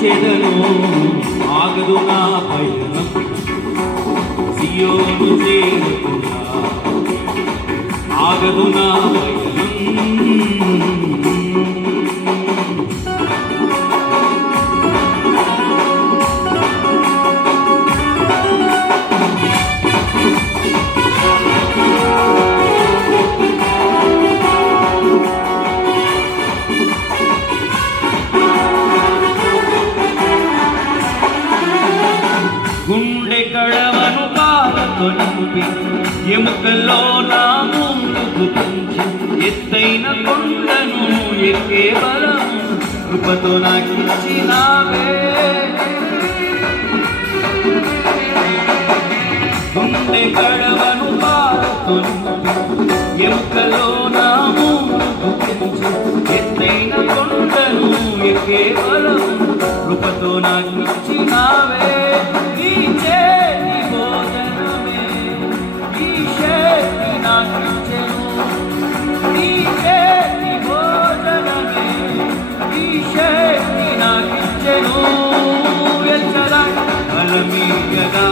చెదను ఆగదు నా పయనం సియోను చేరుకున్నా. ఆగదు నా పయనం నింపి ఎముకల్లో నా ముందుకు పెంచి ఎత్తైన కొండను ఎక్కే బలం కృపతో నాకిచ్చినావే గుండె కడవను పాలతో ఎముకలో నా ముందుకు పెంచి ఎత్తైన కొండను ఎక్కే బలం కృపతో నాకిచ్చినావే బలమీయగా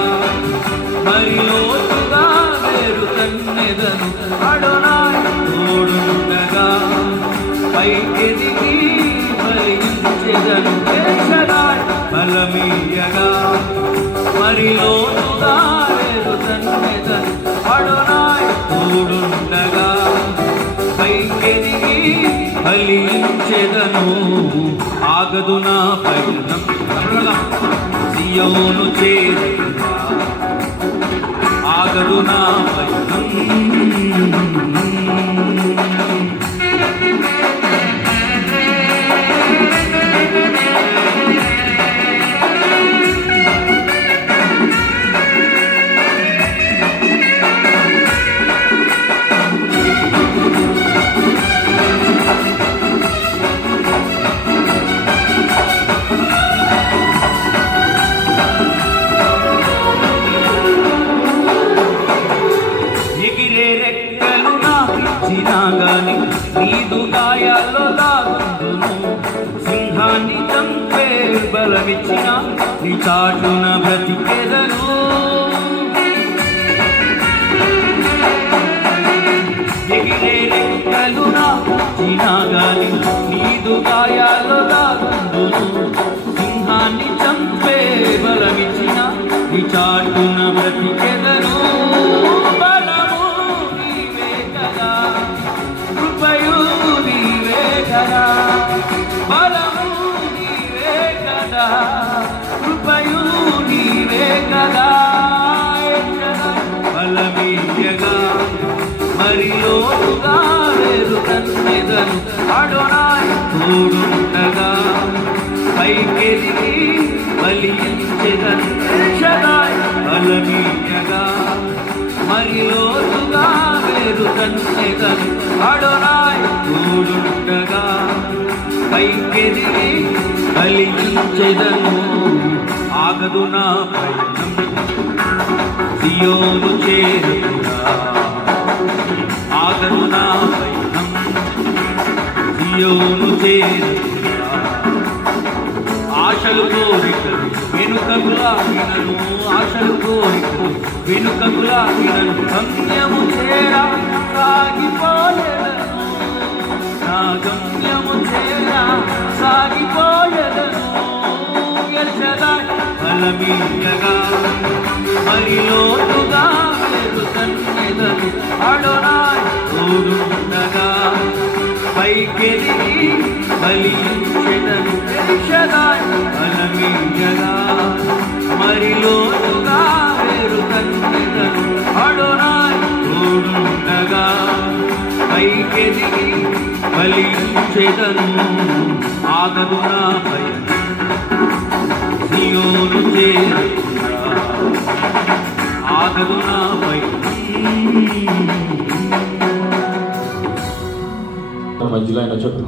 మరి లోతుగా వేరు తన్నెదను అడనాయ్ తోడుండగా పైకెదిగి ఫలించెదను ఎచ్చరాయ్ బలమీయగా మరి లోతుగా వేరు తన్నెదను అడనాయ్ తోడుండగా పైకెదిగి ఫలించెదను ఆగదు నా పయనం సియోను చేరుకున్నా ఆగదు నా పయనం నీదు గాయాల్లో దాగుందును సింహాన్ని చంపే బలమిచ్చిన నీ చాటున బ్రతికెదను. గాలి నీదు గాయాల్లో దాగుందును సింహాన్ని చంపే బలమిచ్చిన నీ చాటున బ్రతికెదను. కదా బలము నీవే కదా కృపయు నీవే కదా. బలమీయగా మరి లోతుగా వేరు తన్నెదను అడొనాయ్ తోడుండగా పైకెదిగి బలించెదను షదాయ్ బలమీయగా మరి లోతుగా వేరు తోడుండగా పైకెదిగి బలించెదను ఆగదు నా పయనం సియోను చేరుకున్నా ఆగదు నా పయనం సియోను చేరుకున్నా ఆశలు కోరికలు వెనుకకులాగినను ఆశలు కోరికలు వెనుకకులాగినను గమ్యము చేరా సాగిపోలేదను. నాగం బలమీయగా మరి లోతుగా వేరు తన్నెదను అడొనాయ్ తోడుండగా పైకెదిగి బలించెదను ఎచ్చదాయ్ బలమీయగా మరి లోతుగా వేరు తన్నెదను అడొనాయ్ తోడుండగా పైకెదిగి బలించెదను ఆగదు నా భయం సియోను చేరుకున్నా ఆగదు నా భయం మధ్యలో ఆయన చెప్పు.